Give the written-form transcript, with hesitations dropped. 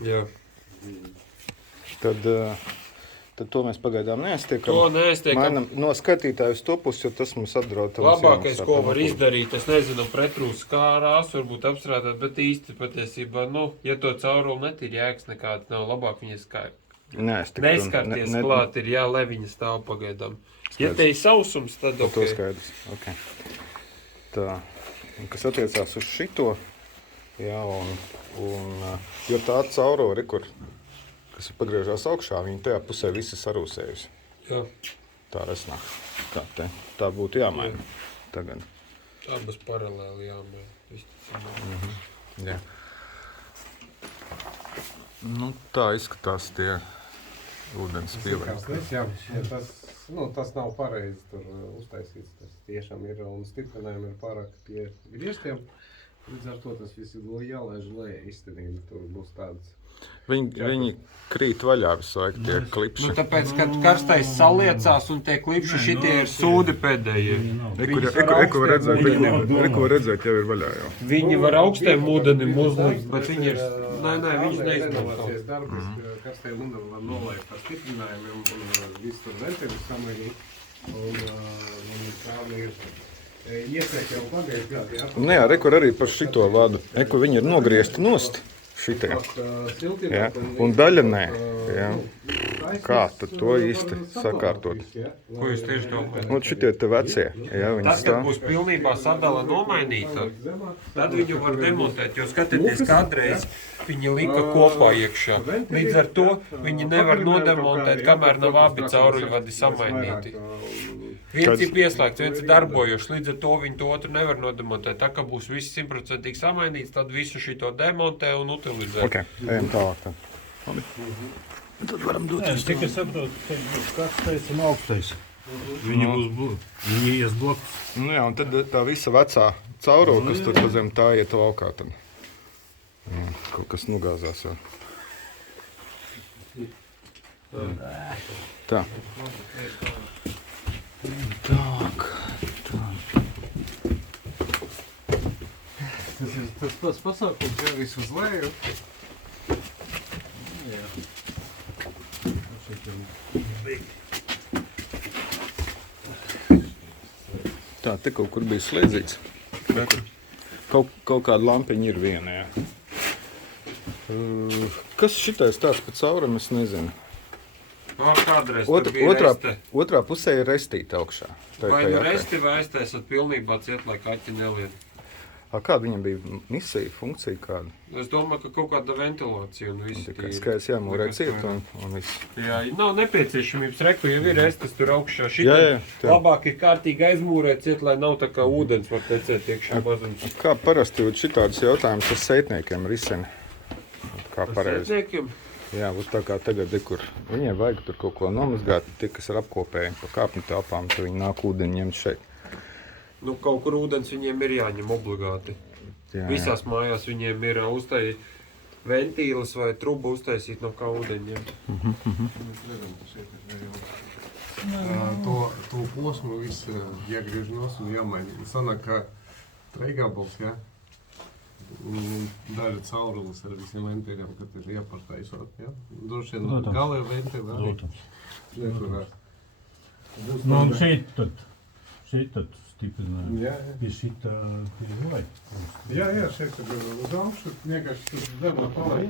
Jā. Tad to mēs pagaidām neaiztiekam. To neaiztiekam. Mainam no skatītājus to pusi, jo tas mums atdraud. Labākais, ko var izdarīt, es nezinu, pretrūs kārās, varbūt apstrādāt, bet īsti patiesībā, ja to cauruli netīri jēgas nekāds nav, labāk viņas neskarties klāt, ir lai viņa stāv pagaidām. Ja te ir sausums, tad ok. To skaidrs, ok. Tā, kas attiecās uz šito, jā, jo tā caurori, kas ir pagriežās augšā, viņa tajā pusē visi sarūsējusi. Jā. Tā resnāk. Tā būtu jāmaina tagad. Tā būs paralēli jāmaina. Jā. Tā izskatās tie ūdens pielēkti. Jā, tas nav pareizi tur uztaisīts. Tas tiešām ir un stiprinājumi ir pārāk pie griestiem. Līdz ar to tas viss ir jālaiž lejā īstenībā. Tur būs tāds. Viņi krīt vaļā visu laiku, tie klipši. Tāpēc, kad karstais saliecās un tie klipši, šitie ir sūdi pēdējie. Eko redzēt, jau ir vaļā jau. Viņi var augstiem ūdenim uzlikt, bet viņi ir... Nē, viņas neizmanto. Karstajā ūdenī var nolaist ar stiprinājumiem un visu tur ventiļus samainīt. Un tādi ir iesēki jau pagaidu gadu. Jā, rekur arī par šito vadu. Viņi ir nogriezti nost. Šitie. Ja? Un daļa nē. Ja? Kā tad to īsti sakārtot? Ko jūs tieši domājat? Šitie te vecie. Ja, tas, kad būs pilnībā sadala nomainīta, tad viņu var demontēt, jo skatieties, kādreiz viņi lika kopā iekšā. Līdz ar to viņi nevar nodemontēt, kamēr nav abi cauruļvadi samainīti. Viens ir pieslēgts, viens ir darbojošs, līdz ar to viņi to otru nevar nodemontēt. Tā kā būs viss 100% samainīts, tad visu šito demontē un utilizē. Ok, ejam tālāk tad. Tad varam doties. Tikai saprotu, ka karstais un augstais. Viņi ies blokus. Jā, un tad tā visa vecā caurule, kas tur zem tā iet laukā, tad kaut kas nogāzās jau. Tā. Tas ir tas pats pasākums, ja viss uz leju. Tā, te kaut kur bija slēdzīts. Kaut kāda lampiņa ir viena, jā. Kas šitais tāds pa cauram, es nezinu. Otrā pusē ir restīta augšā. Vai nu resti vai aiztaisot pilnībā ciet, lai kaķi nelien. Kāda viņam bija misija, funkcija kāda? Es domāju, ka kaut kāda ventilācija un viss tīri. Skaidrs jāmūrē ciet un viss. Jā, nav nepieciešamības reku, ja ir restas tur augšā. Šitam labāk ir kārtīgi aizmūrēt ciet, lai nav tā kā ūdens var tecēt iekšā mazums. Kā parasti šitādas jautājumas ar seitniekiem risina? Kā pareizi? Seitniekiem? Jā, tā kā tagad ir, kur viņiem vajag tur kaut ko nomazgāt, tie, kas ir apkopēji pa kāpņu telpām, tad viņi nāk ūdeni ņemt šeit. Kaut kur ūdens viņiem ir jāņem obligāti. Visās mājās viņiem ir ventīles vai truba uztaisīt no kā ūdeņiem. To posmu visu jāgriež nost un jāmaina. Sanāk, ka treigābols, ja? Daļa caurulis ar visiem ventīļiem, kad ir jāpartaisot, ja? Droši vien galē ventīli arī. Un šeit tad stiprinājumi. Pie šitā pie vai? Jā, šeit ir uz augšu, vienkārši tur zemā palēja.